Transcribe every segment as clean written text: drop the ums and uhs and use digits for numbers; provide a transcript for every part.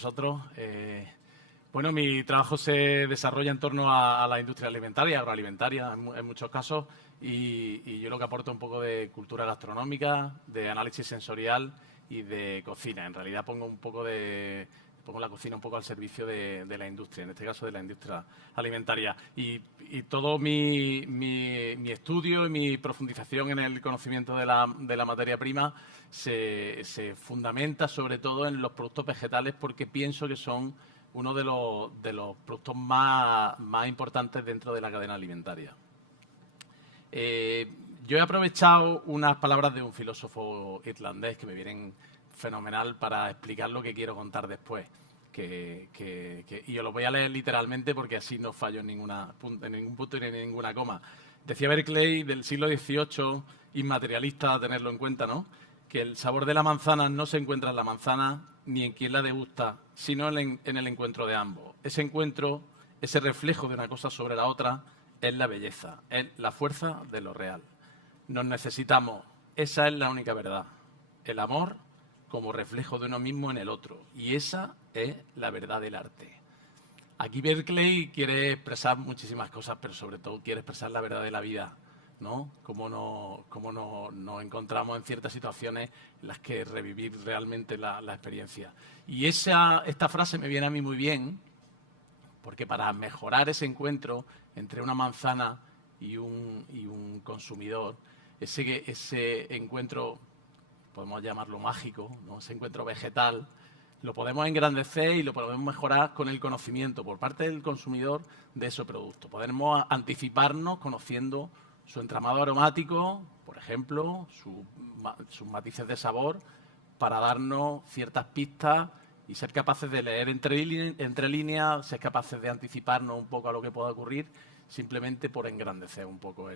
Nosotros, bueno, mi trabajo se desarrolla en torno a la industria alimentaria, agroalimentaria en muchos casos, y yo lo que aporto un poco de cultura gastronómica, de análisis sensorial y de cocina. En realidad pongo la cocina un poco al servicio de la industria, en este caso de la industria alimentaria. Y todo mi estudio y mi profundización en el conocimiento de la materia prima se fundamenta sobre todo en los productos vegetales, porque pienso que son uno de los productos más importantes dentro de la cadena alimentaria. Yo he aprovechado unas palabras de un filósofo irlandés que me vienen fenomenal para explicar lo que quiero contar después. Y os lo voy a leer literalmente porque así no fallo en ningún punto ni en ninguna coma. Decía Berkeley, del siglo XVIII, inmaterialista a tenerlo en cuenta, ¿no?, que el sabor de la manzana no se encuentra en la manzana ni en quien la degusta, sino en el encuentro de ambos. Ese encuentro, ese reflejo de una cosa sobre la otra, es la belleza, es la fuerza de lo real. Nos necesitamos, esa es la única verdad. El amor como reflejo de uno mismo en el otro. Y esa es la verdad del arte. Aquí Berkeley quiere expresar muchísimas cosas, pero sobre todo quiere expresar la verdad de la vida, ¿no? Cómo nos encontramos en ciertas situaciones en las que revivir realmente la experiencia. Y esta frase me viene a mí muy bien, porque para mejorar ese encuentro entre una manzana y un consumidor, ese encuentro, podemos llamarlo mágico, ¿no?, ese encuentro vegetal, lo podemos engrandecer y lo podemos mejorar con el conocimiento por parte del consumidor de ese producto. Podemos anticiparnos conociendo su entramado aromático, por ejemplo, sus matices de sabor, para darnos ciertas pistas y ser capaces de leer entre líneas, ser capaces de anticiparnos un poco a lo que pueda ocurrir, simplemente por engrandecer un poco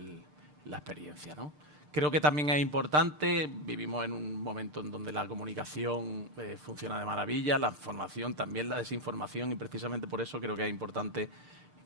la experiencia, ¿no? Creo que también es importante, vivimos en un momento en donde la comunicación funciona de maravilla, la información, también la desinformación, y precisamente por eso creo que es importante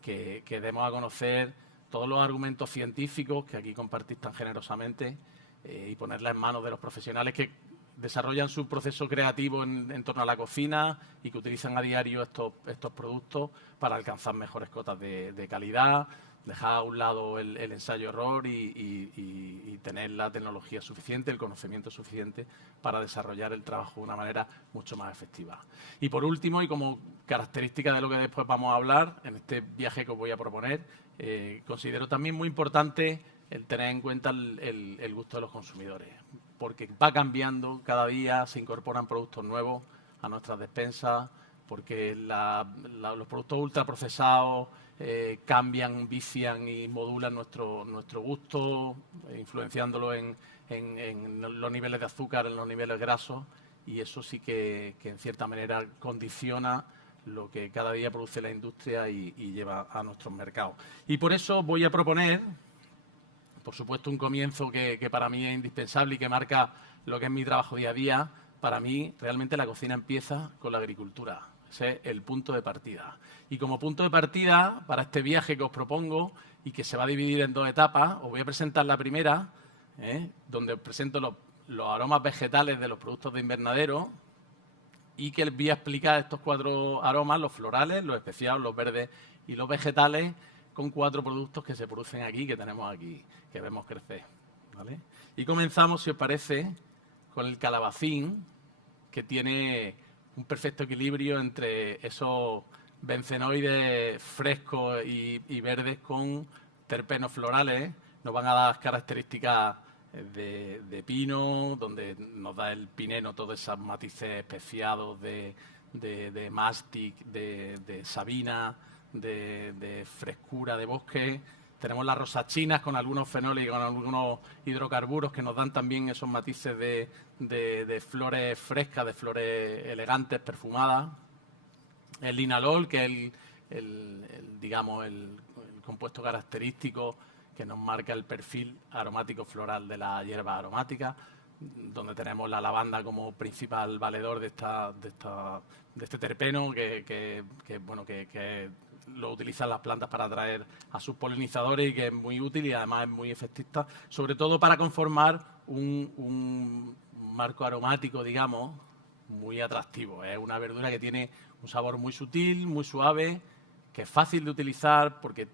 que demos a conocer todos los argumentos científicos que aquí compartís tan generosamente y ponerla en manos de los profesionales que desarrollan su proceso creativo en torno a la cocina y que utilizan a diario estos productos para alcanzar mejores cotas de calidad, dejar a un lado el ensayo-error y tener la tecnología suficiente, el conocimiento suficiente para desarrollar el trabajo de una manera mucho más efectiva. Y por último, y como característica de lo que después vamos a hablar, en este viaje que os voy a proponer, considero también muy importante el tener en cuenta el gusto de los consumidores, porque va cambiando cada día, se incorporan productos nuevos a nuestras despensas, porque los productos ultraprocesados cambian, vician y modulan nuestro gusto, influenciándolo en los niveles de azúcar, en los niveles grasos, y eso sí que en cierta manera condiciona lo que cada día produce la industria y lleva a nuestros mercados. Y por eso voy a proponer, por supuesto, un comienzo que para mí es indispensable y que marca lo que es mi trabajo día a día. Para mí, realmente la cocina empieza con la agricultura. Ese es el punto de partida. Y como punto de partida, para este viaje que os propongo y que se va a dividir en dos etapas, os voy a presentar la primera, donde os presento los aromas vegetales de los productos de invernadero, y que les voy a explicar estos 4 aromas, los florales, los especiados, los verdes y los vegetales, con 4 productos que se producen aquí, que tenemos aquí, que vemos crecer, ¿vale? Y comenzamos, si os parece, con el calabacín, que tiene un perfecto equilibrio entre esos bencenoides frescos y verdes con terpenos florales. Nos van a dar características de pino, donde nos da el pineno todos esos matices especiados de mástic, de sabina, de frescura de bosque. Tenemos las rosachinas con algunos fenoles y con algunos hidrocarburos que nos dan también esos matices de flores frescas, de flores elegantes, perfumadas. El linalol, que es el compuesto característico que nos marca el perfil aromático floral de la hierba aromática, donde tenemos la lavanda como principal valedor de este terpeno que lo utilizan las plantas para atraer a sus polinizadores y que es muy útil y además es muy efectista, sobre todo para conformar un marco aromático, digamos, muy atractivo. Es una verdura que tiene un sabor muy sutil, muy suave, que es fácil de utilizar porque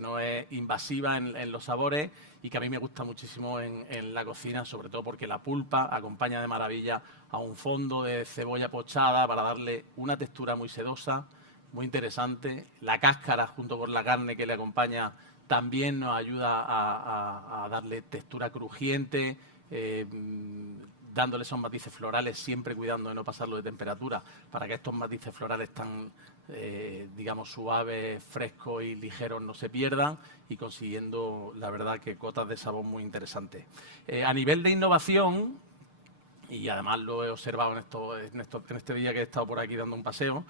no es invasiva en los sabores y que a mí me gusta muchísimo en la cocina, sobre todo porque la pulpa acompaña de maravilla a un fondo de cebolla pochada para darle una textura muy sedosa, muy interesante. La cáscara junto con la carne que le acompaña también nos ayuda a darle textura crujiente, dándole esos matices florales, siempre cuidando de no pasarlo de temperatura, para que estos matices florales tan, digamos, suaves, frescos y ligeros no se pierdan y consiguiendo, la verdad, que cotas de sabor muy interesantes. A nivel de innovación, y además lo he observado en este día que he estado por aquí dando un paseo,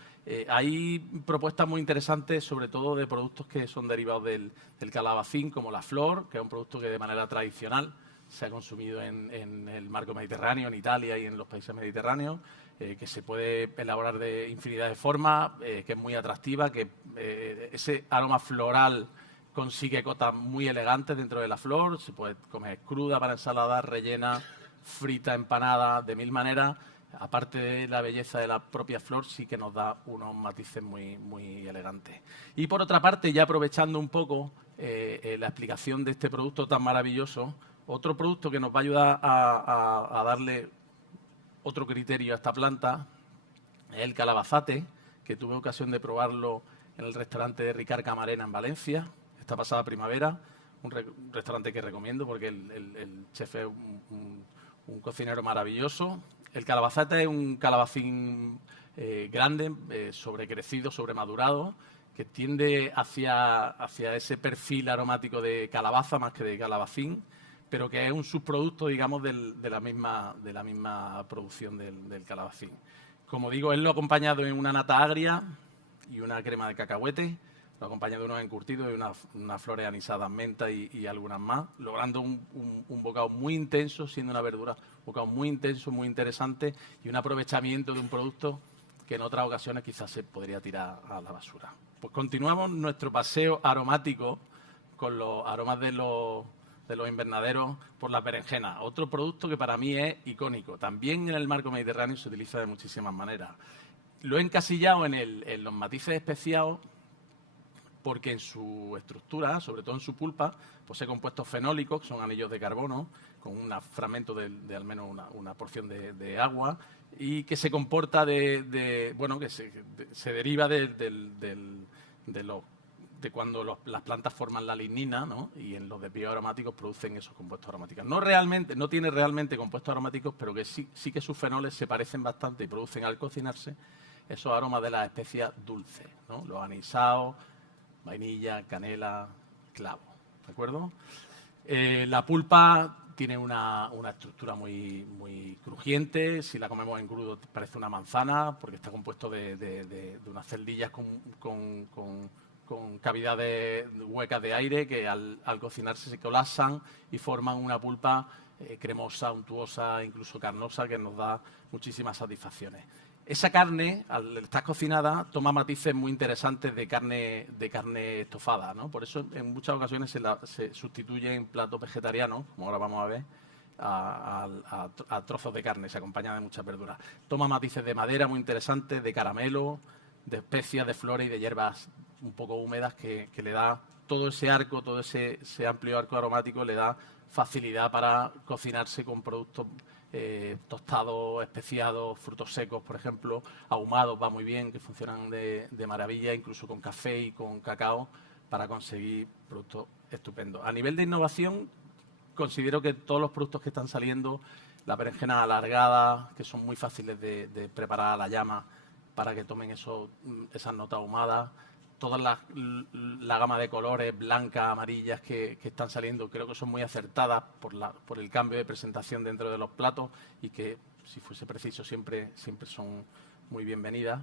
hay propuestas muy interesantes, sobre todo de productos que son derivados del calabacín, como la flor, que es un producto que de manera tradicional se ha consumido en el marco mediterráneo, en Italia y en los países mediterráneos, que se puede elaborar de infinidad de formas, que es muy atractiva, que ese aroma floral consigue cotas muy elegantes dentro de la flor, se puede comer cruda para ensaladas, rellena, frita, empanada, de mil maneras. Aparte de la belleza de la propia flor, sí que nos da unos matices muy, muy elegantes. Y por otra parte, ya aprovechando un poco la explicación de este producto tan maravilloso, otro producto que nos va a ayudar a darle otro criterio a esta planta es el calabazate, que tuve ocasión de probarlo en el restaurante de Ricard Camarena en Valencia, esta pasada primavera, un restaurante que recomiendo porque el chef es un cocinero maravilloso. El calabazate es un calabacín grande, sobrecrecido, sobremadurado, que tiende hacia ese perfil aromático de calabaza más que de calabacín, pero que es un subproducto, digamos, de la misma producción del calabacín. Como digo, él lo ha acompañado en una nata agria y una crema de cacahuete, lo acompaña de unos encurtidos y unas flores anisadas, menta y algunas más, logrando un bocado muy intenso, siendo una verdura, un bocado muy intenso, muy interesante y un aprovechamiento de un producto que en otras ocasiones quizás se podría tirar a la basura. Pues continuamos nuestro paseo aromático con los aromas de los invernaderos por las berenjenas. Otro producto que para mí es icónico. También en el marco mediterráneo se utiliza de muchísimas maneras. Lo he encasillado en los matices especiados porque en su estructura, sobre todo en su pulpa, posee compuestos fenólicos, que son anillos de carbono, con un fragmento de al menos una porción de agua, y que se comporta bueno, que se deriva de cuando las plantas forman la lignina, ¿no? Y en los desvíos aromáticos producen esos compuestos aromáticos. No tiene realmente compuestos aromáticos, pero que sí que sus fenoles se parecen bastante y producen al cocinarse esos aromas de las especias dulces, ¿no? Los anisados, vainilla, canela, clavo, ¿de acuerdo? La pulpa tiene una estructura muy, muy crujiente. Si la comemos en crudo parece una manzana porque está compuesto de unas celdillas con cavidades huecas de aire que al cocinarse se colapsan y forman una pulpa cremosa, untuosa, incluso carnosa, que nos da muchísimas satisfacciones. Esa carne, al estar cocinada, toma matices muy interesantes de carne estofada, ¿no? Por eso en muchas ocasiones se sustituye en platos vegetarianos, como ahora vamos a ver, a trozos de carne, se acompaña de muchas verduras. Toma matices de madera muy interesantes, de caramelo, de especias, de flores y de hierbas un poco húmedas que le da todo ese arco, todo ese amplio arco aromático, le da facilidad para cocinarse con productos tostados, especiados, frutos secos, por ejemplo, ahumados va muy bien, que funcionan de maravilla, incluso con café y con cacao, para conseguir productos estupendos. A nivel de innovación, considero que todos los productos que están saliendo, las berenjenas alargadas, que son muy fáciles de preparar a la llama para que tomen esas notas ahumadas, toda la gama de colores blancas, amarillas que están saliendo, creo que son muy acertadas por el cambio de presentación dentro de los platos y que, si fuese preciso, siempre son muy bienvenidas.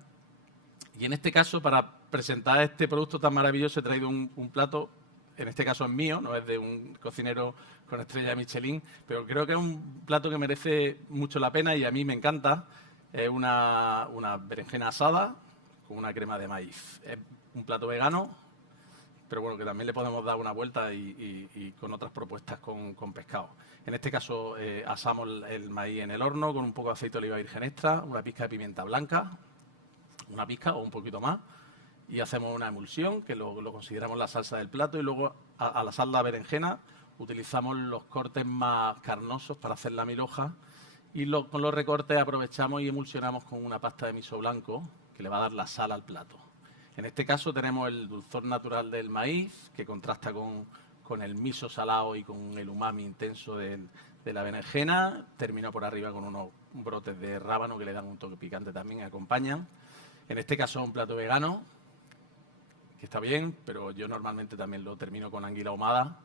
Y en este caso, para presentar este producto tan maravilloso, he traído un plato, en este caso es mío, no es de un cocinero con estrella Michelin, pero creo que es un plato que merece mucho la pena y a mí me encanta. Es una berenjena asada con una crema de maíz. Es un plato vegano, pero bueno, que también le podemos dar una vuelta y con otras propuestas con pescado. En este caso, asamos el maíz en el horno con un poco de aceite de oliva virgen extra, una pizca de pimienta blanca, una pizca o un poquito más, y hacemos una emulsión, que lo consideramos la salsa del plato, y luego a la salsa berenjena utilizamos los cortes más carnosos para hacer la milhoja, y con los recortes aprovechamos y emulsionamos con una pasta de miso blanco, que le va a dar la sal al plato. En este caso tenemos el dulzor natural del maíz, que contrasta con el miso salado y con el umami intenso de la berenjena. Termina por arriba con unos brotes de rábano que le dan un toque picante también y acompañan. En este caso es un plato vegano, que está bien, pero yo normalmente también lo termino con anguila ahumada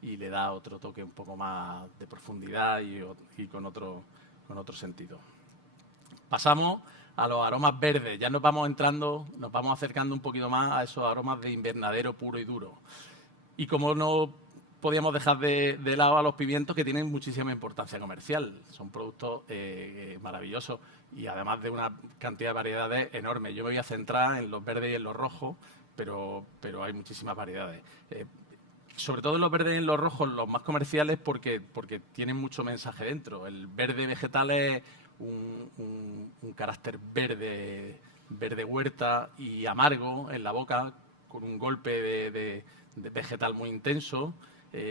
y le da otro toque un poco más de profundidad y con otro sentido. Pasamos a los aromas verdes. Ya nos vamos acercando un poquito más a esos aromas de invernadero puro y duro. Y como no podíamos dejar de lado a los pimientos, que tienen muchísima importancia comercial. Son productos maravillosos y además de una cantidad de variedades enormes. Yo me voy a centrar en los verdes y en los rojos, pero hay muchísimas variedades. Sobre todo en los verdes y en los rojos, los más comerciales, porque tienen mucho mensaje dentro. El verde vegetal es un carácter verde huerta y amargo en la boca, con un golpe de vegetal muy intenso,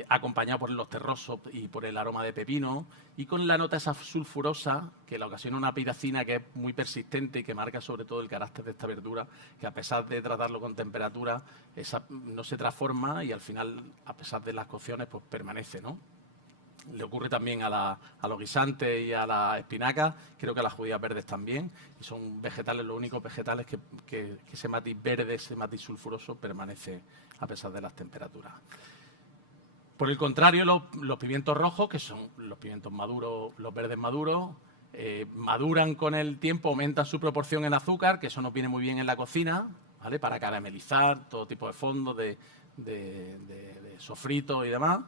acompañado por los terrosos y por el aroma de pepino, y con la nota esa sulfurosa que le ocasiona una piracina que es muy persistente y que marca sobre todo el carácter de esta verdura, que a pesar de tratarlo con temperatura, no se transforma y al final, a pesar de las cocciones, pues permanece, ¿no? Le ocurre también a los guisantes y a las espinacas, creo que a las judías verdes también, y son vegetales, los únicos vegetales que ese matiz verde, ese matiz sulfuroso permanece a pesar de las temperaturas. Por el contrario, los pimientos rojos, que son los pimientos maduros, los verdes maduros, maduran con el tiempo, aumentan su proporción en azúcar, que eso nos viene muy bien en la cocina, ¿vale? Para caramelizar todo tipo de fondos, de sofritos y demás.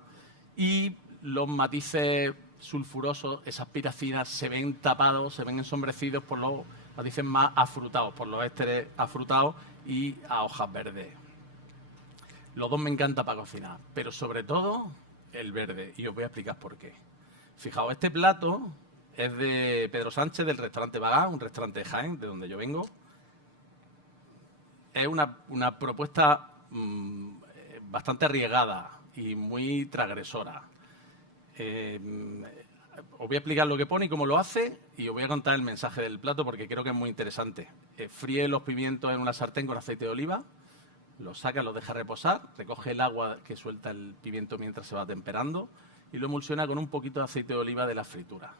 Y los matices sulfurosos, esas piracinas, se ven tapados, se ven ensombrecidos por los matices más afrutados, por los ésteres afrutados y a hojas verdes. Los dos me encantan para cocinar, pero sobre todo el verde, y os voy a explicar por qué. Fijaos, este plato es de Pedro Sánchez, del restaurante Bagá, un restaurante de Jaén, de donde yo vengo. Es una propuesta bastante arriesgada y muy transgresora. Os voy a explicar lo que pone y cómo lo hace, y os voy a contar el mensaje del plato porque creo que es muy interesante. Fríe los pimientos en una sartén con aceite de oliva, los saca, los deja reposar, recoge el agua que suelta el pimiento mientras se va temperando y lo emulsiona con un poquito de aceite de oliva de la fritura.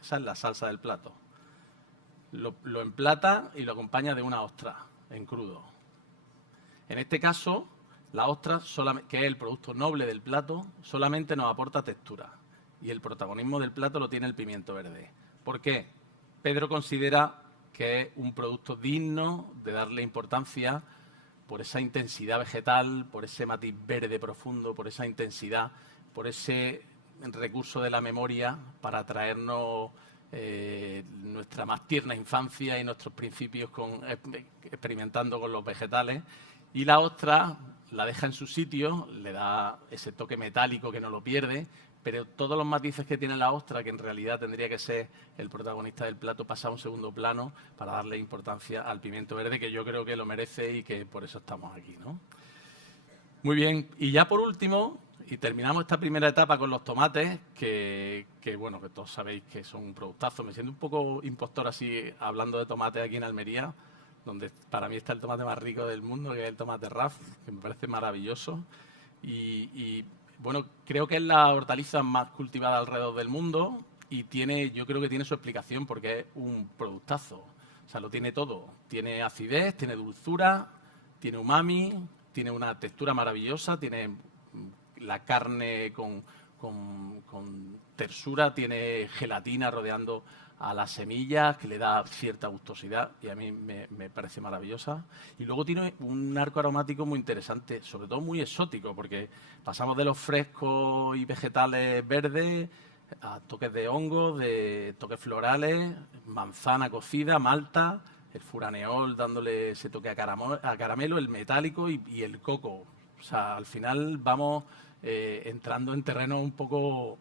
Esa es la salsa del plato. Lo emplata y lo acompaña de una ostra en crudo. En este caso, la ostra, que es el producto noble del plato, solamente nos aporta textura. Y el protagonismo del plato lo tiene el pimiento verde. ¿Por qué? Pedro considera que es un producto digno de darle importancia por esa intensidad vegetal, por ese matiz verde profundo, por esa intensidad, por ese recurso de la memoria para traernos nuestra más tierna infancia y nuestros principios experimentando con los vegetales. Y la ostra la deja en su sitio, le da ese toque metálico que no lo pierde, pero todos los matices que tiene la ostra, que en realidad tendría que ser el protagonista del plato, pasa a un segundo plano para darle importancia al pimiento verde, que yo creo que lo merece y que por eso estamos aquí, ¿no? Muy bien, y ya por último, y terminamos esta primera etapa con los tomates, que bueno, que todos sabéis que son un productazo. Me siento un poco impostor así hablando de tomates aquí en Almería, donde para mí está el tomate más rico del mundo, que es el tomate RAF, que me parece maravilloso. Y bueno, creo que es la hortaliza más cultivada alrededor del mundo y yo creo que tiene su explicación porque es un productazo. O sea, lo tiene todo. Tiene acidez, tiene dulzura, tiene umami, tiene una textura maravillosa, tiene la carne con tersura, tiene gelatina rodeando a las semillas, que le da cierta gustosidad y a mí me parece maravillosa. Y luego tiene un arco aromático muy interesante, sobre todo muy exótico, porque pasamos de los frescos y vegetales verdes a toques de hongos, de toques florales, manzana cocida, malta, el furaneol dándole ese toque a caramelo, el metálico y el coco sea, al final vamos entrando en terreno un poco,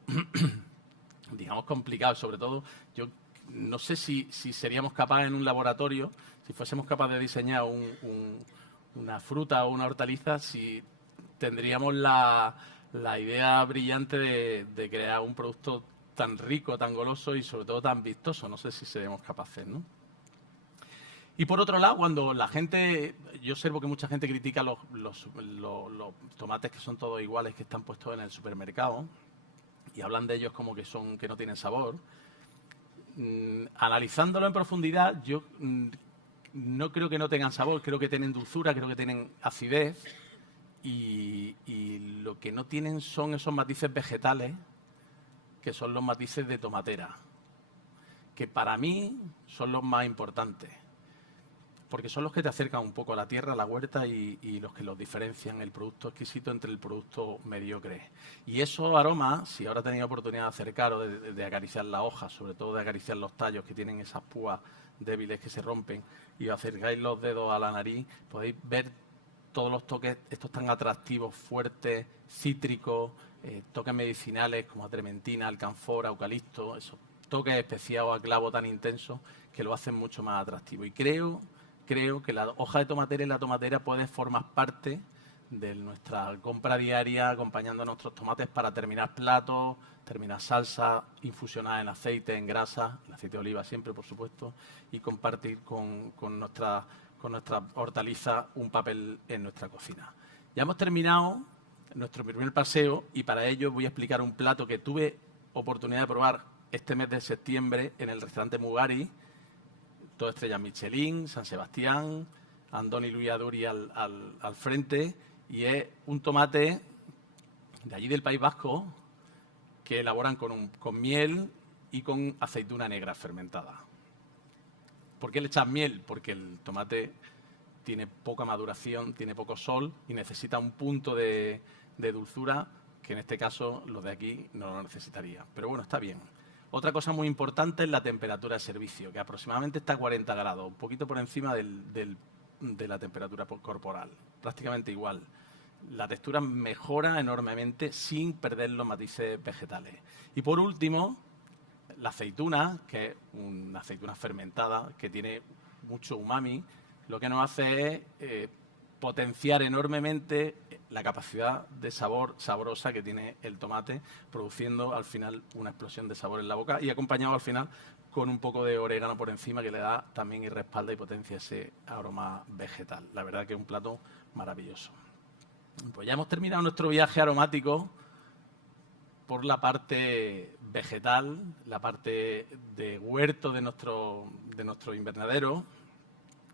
digamos, complicado. Sobre todo, yo no sé si seríamos capaces en un laboratorio, si fuésemos capaces de diseñar una fruta o una hortaliza, si tendríamos la idea brillante de crear un producto tan rico, tan goloso y sobre todo tan vistoso. No sé si seremos capaces, ¿no? Y por otro lado, cuando la gente, yo observo que mucha gente critica los tomates que son todos iguales, que están puestos en el supermercado, y hablan de ellos como que no tienen sabor. Analizándolo en profundidad, yo no creo que no tengan sabor, creo que tienen dulzura, creo que tienen acidez, y lo que no tienen son esos matices vegetales, que son los matices de tomatera, que para mí son los más importantes, porque son los que te acercan un poco a la tierra, a la huerta, y los que los diferencian el producto exquisito entre el producto mediocre. Y esos aromas, si ahora tenéis oportunidad de acercaros, de acariciar las hojas, sobre todo de acariciar los tallos que tienen esas púas débiles que se rompen, y acercáis los dedos a la nariz, podéis ver todos los toques, estos tan atractivos, fuertes, cítricos, toques medicinales como a trementina, alcanfor, eucalipto, esos toques especiados a clavo tan intensos que lo hacen mucho más atractivo. Y creo que la hoja de tomatera y la tomatera puede formar parte de nuestra compra diaria, acompañando a nuestros tomates para terminar platos, terminar salsas, infusionar en aceite, en grasa, en aceite de oliva siempre, por supuesto, y compartir con nuestra hortaliza un papel en nuestra cocina. Ya hemos terminado nuestro primer paseo y para ello voy a explicar un plato que tuve oportunidad de probar este mes de septiembre en el restaurante Mugari, todo estrellas Michelin, San Sebastián, Andoni Luis Aduri al frente, y es un tomate de allí del País Vasco que elaboran con miel y con aceituna negra fermentada. ¿Por qué le echan miel? Porque el tomate tiene poca maduración, tiene poco sol y necesita un punto de dulzura que en este caso los de aquí no lo necesitaría. Pero bueno, está bien. Otra cosa muy importante es la temperatura de servicio, que aproximadamente está a 40 grados, un poquito por encima de la temperatura corporal, prácticamente igual. La textura mejora enormemente sin perder los matices vegetales. Y por último, la aceituna, que es una aceituna fermentada, que tiene mucho umami, lo que nos hace es potenciar enormemente la capacidad de sabor sabrosa que tiene el tomate, produciendo al final una explosión de sabor en la boca y acompañado al final con un poco de orégano por encima que le da también y respalda y potencia ese aroma vegetal. La verdad que es un plato maravilloso. Pues ya hemos terminado nuestro viaje aromático por la parte vegetal, la parte de huerto de nuestro invernadero.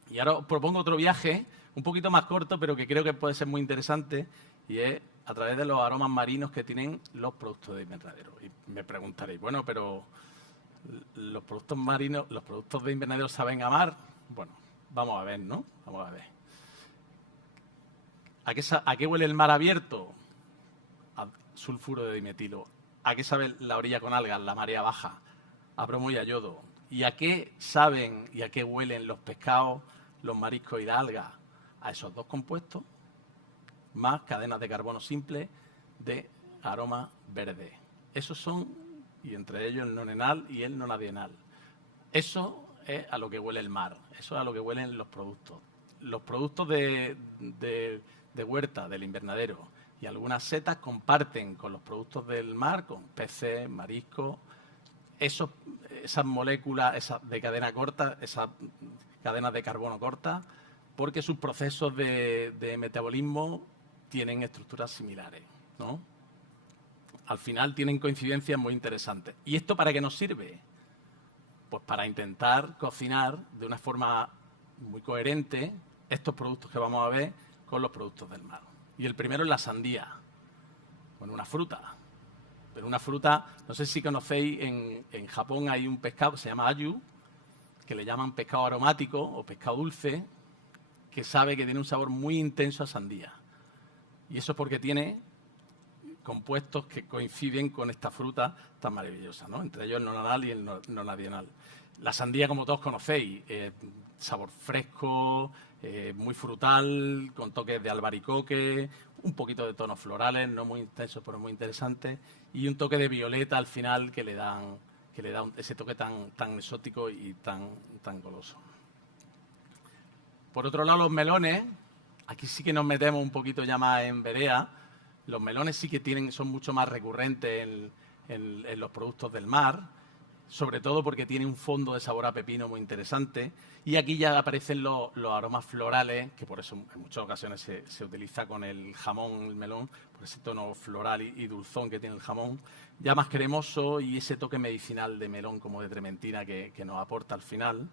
Y ahora os propongo otro viaje, un poquito más corto, pero que creo que puede ser muy interesante, y es a través de los aromas marinos que tienen los productos de invernadero. Y me preguntaréis, bueno, pero ¿los productos marinos, los productos de invernadero saben a mar? Bueno, vamos a ver, ¿no? Vamos a ver. ¿A qué huele el mar abierto? A sulfuro de dimetilo. ¿A qué sabe la orilla con algas, la marea baja? A bromo y a yodo. ¿Y a qué saben y a qué huelen los pescados, los mariscos y la alga? A esos dos compuestos, más cadenas de carbono simple de aroma verde. Esos son, y entre ellos el nonenal y el nonadienal. Eso es a lo que huele el mar, eso es a lo que huelen los productos. Los productos de huerta, del invernadero, y algunas setas comparten con los productos del mar, con peces, mariscos, esas moléculas de cadena corta, esas cadenas de carbono corta, porque sus procesos de metabolismo tienen estructuras similares, ¿no? Al final tienen coincidencias muy interesantes. ¿Y esto para qué nos sirve? Pues para intentar cocinar de una forma muy coherente estos productos que vamos a ver con los productos del mar. Y el primero es la sandía. Bueno, una fruta. Pero una fruta, no sé si conocéis, en Japón hay un pescado que se llama ayu, que le llaman pescado aromático o pescado dulce, que sabe que tiene un sabor muy intenso a sandía. Y eso es porque tiene compuestos que coinciden con esta fruta tan maravillosa, ¿no? Entre ellos el nonanal y el nonadienal. La sandía, como todos conocéis, sabor fresco, muy frutal, con toques de albaricoque, un poquito de tonos florales, no muy intensos, pero muy interesantes, y un toque de violeta al final que le da ese toque tan exótico y tan goloso. Por otro lado, los melones, aquí sí que nos metemos un poquito ya más en vereda. Los melones sí que son mucho más recurrentes en los productos del mar, sobre todo porque tiene un fondo de sabor a pepino muy interesante. Y aquí ya aparecen los aromas florales, que por eso en muchas ocasiones se utiliza con el jamón, el melón, por ese tono floral y dulzón que tiene el jamón, ya más cremoso y ese toque medicinal de melón como de trementina que nos aporta al final.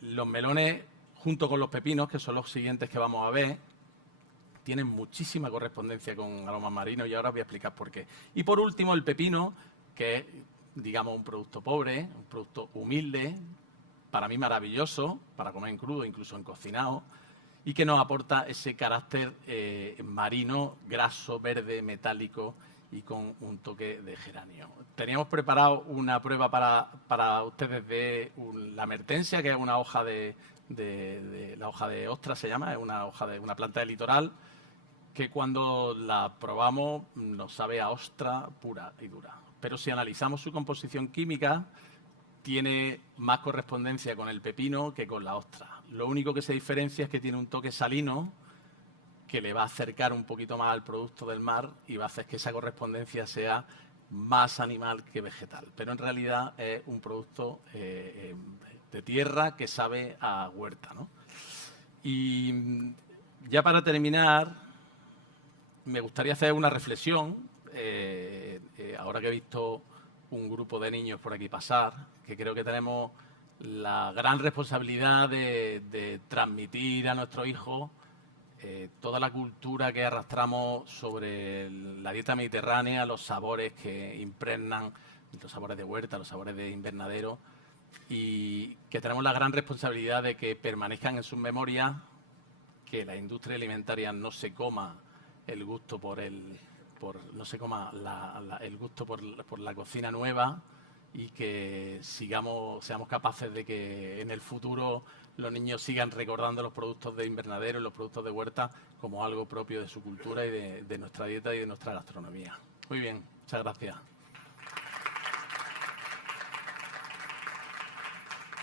Los melones, junto con los pepinos, que son los siguientes que vamos a ver, tienen muchísima correspondencia con aromas marinos y ahora os voy a explicar por qué. Y por último, el pepino, que es, digamos, un producto pobre, un producto humilde, para mí maravilloso, para comer en crudo, incluso en cocinado, y que nos aporta ese carácter marino, graso, verde, metálico y con un toque de geranio. Teníamos preparado una prueba para ustedes de la mertensia, que es una hoja la hoja de ostra se llama, es una hoja de una planta de litoral, que cuando la probamos nos sabe a ostra pura y dura. Pero si analizamos su composición química, tiene más correspondencia con el pepino que con la ostra. Lo único que se diferencia es que tiene un toque salino que le va a acercar un poquito más al producto del mar y va a hacer que esa correspondencia sea más animal que vegetal. Pero en realidad es un producto de tierra que sabe a huerta, ¿no? Y ya para terminar, me gustaría hacer una reflexión, ahora que he visto un grupo de niños por aquí pasar, que creo que tenemos la gran responsabilidad de transmitir a nuestros hijos toda la cultura que arrastramos sobre la dieta mediterránea, los sabores que impregnan, los sabores de huerta, los sabores de invernadero, y que tenemos la gran responsabilidad de que permanezcan en sus memorias, que la industria alimentaria no se coma el gusto no se coma el gusto por la cocina nueva, y que seamos capaces de que en el futuro los niños sigan recordando los productos de invernadero y los productos de huerta como algo propio de su cultura y de nuestra dieta y de nuestra gastronomía. Muy bien, muchas gracias.